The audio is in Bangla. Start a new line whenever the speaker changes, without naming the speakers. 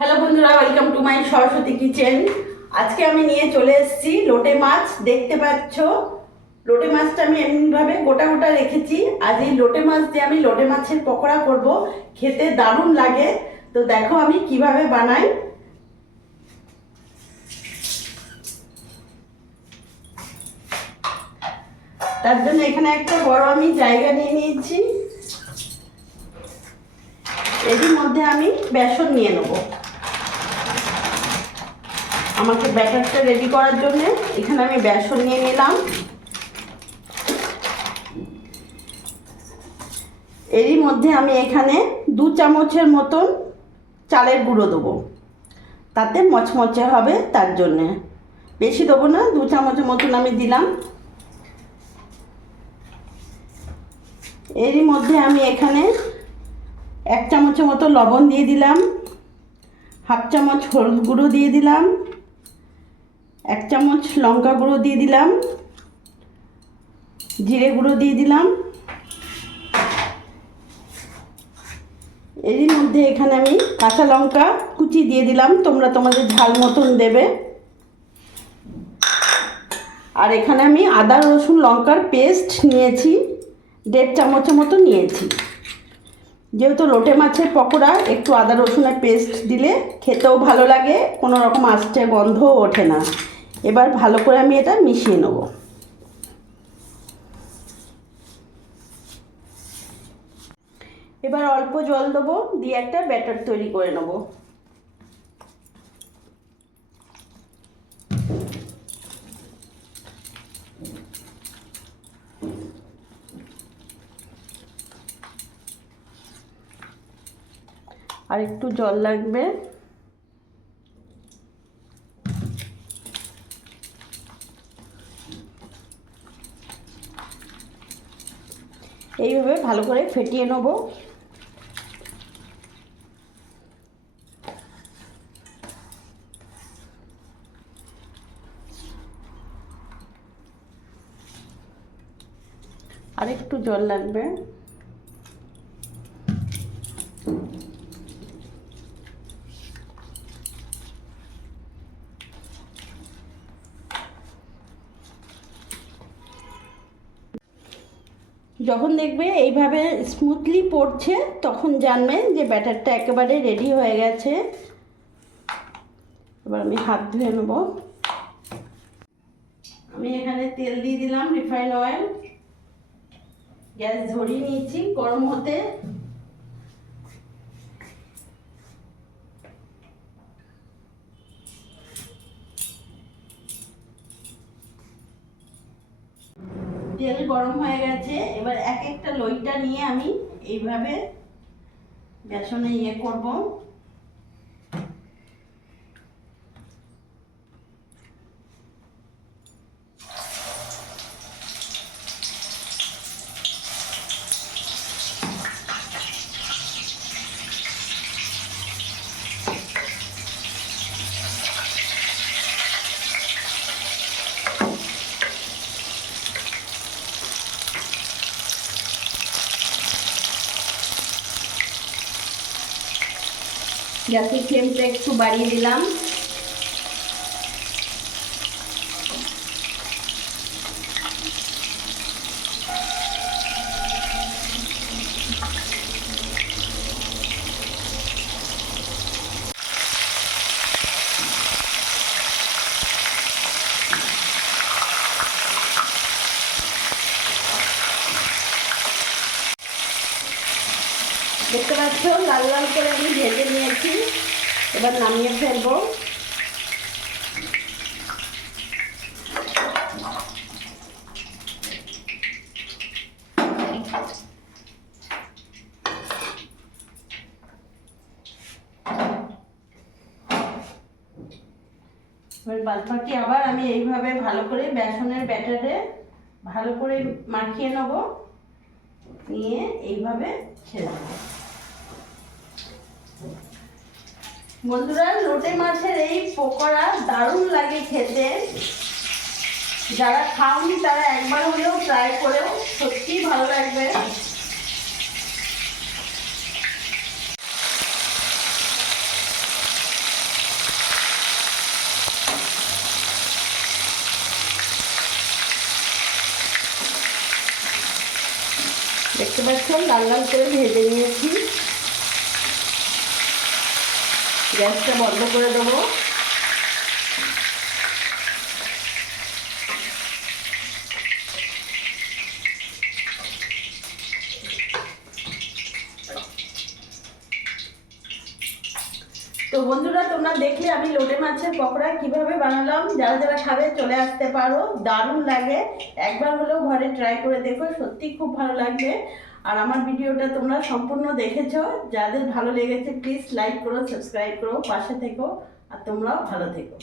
হ্যালো বন্ধুরা welcome to my Saraswati kitchen আজকে আমি নিয়ে চলে এসেছি লোটে মাছ। দেখতে পাচ্ছ, লোটে মাছটা আমি এমনিভাবে গোটা গোটা রেখেছি। আজ এই লোটে মাছ দিয়ে আমি লোটে মাছের পকোড়া করব। খেতে দারুণ লাগে। তো দেখো আমি কীভাবে বানাই। তার জন্য এখানে একটা বড় আমি জায়গা নিয়ে নিয়েছি। এরই মধ্যে আমি বেসন নিয়ে নেব। আমাকে ব্যাটারটা রেডি করার জন্য। এখানে আমি বেসন নিয়ে নিলাম। এরই মধ্যে আমি এখানে দু চামচের মতন চালের গুঁড়ো দেবো। তাতে মচমচে হবে তার জন্যে। বেশি দেবো না, দু চামচের মতন আমি দিলাম। এরই মধ্যে আমি এখানে এক চামচের মতো লবণ দিয়ে দিলাম। হাফ চামচ হলুদ গুঁড়ো দিয়ে দিলাম। এক চামচ লঙ্কা গুঁড়ো দিয়ে দিলাম। জিরে গুঁড়ো দিয়ে দিলাম। এরই মধ্যে এখানে আমি কাঁচা লঙ্কা কুচি দিয়ে দিলাম। তোমরা তোমাদের ঝাল মতন দেবে। আর এখানে আমি আদা, রসুন, লঙ্কার পেস্ট নিয়েছি। দেড় চামচের মতো নিয়েছি। যেহেতু লোটে মাছের পকোড়া, একটু আদা, রসুনের পেস্ট দিলে খেতেও ভালো লাগে। কোনো রকম আস্তে গন্ধও ওঠে না। এবার ভালো করে আমি এটা মিশিয়ে নেব। এবার অল্প জল দেবো, দিয়ে একটা ব্যাটার তৈরি করে নেব। আর একটু জল লাগবে। এইভাবে ভালো করে ফেটিয়ে নেব। আর একটু জল লাগবে। যখন দেখবে এইভাবে স্মুথলি পড়ছে, তখন জানবেন যে ব্যাটারটা একেবারে রেডি হয়ে গেছে। এবার আমি হাত ধুয়ে নেব। আমি এখানে তেল দিয়ে দিলাম রিফাইন অয়েল গ্যাস ধরিয়ে নিয়েছি, গরম হতে তেল গরম হয়ে গেছে এবার এক একটা লইটা নিয়ে আমি এইভাবে বেসনে ইয়ে করব। গ্যাসের ফ্লেমটা একটু বাড়িয়ে দিলাম। দেখতে পাচ্ছ? লাল লাল করে আমি ভেজে নিয়েছি। এবার নামিয়ে ফেলব। এবার আবার আমি এইভাবে ভালো করে বেসনের ব্যাটারে ভালো করে মাখিয়ে নেব। নিয়ে এইভাবে ছেড়ে দেবো। বন্ধুরা, লোটে মাছের এই পকোড়া দারুণ লাগে খেতে। যারা খাওনি, তারা একবার হলেও ট্রাই করেও সত্যি ভালো লাগবে। দেখতে পাচ্ছেন, লাল লাল করে ভেজে নিয়েছি। গ্যাসটা বন্ধ করে দেবো। তো বন্ধুরা, তোমরা দেখলে আমি লোটে মাছের পকোড়া কীভাবে বানালাম। যারা যারা খাবে, চলে আসতে পারো। দারুণ লাগে। একবার হলেও ঘরে ট্রাই করে দেখো সত্যি খুব ভালো লাগবে। আর আমার ভিডিওটা তোমরা সম্পূর্ণ দেখেছ। যাদের ভালো লেগেছে প্লিজ লাইক করো সাবস্ক্রাইব করো, পাশে থেকো, আর তোমরাও ভালো থেকো।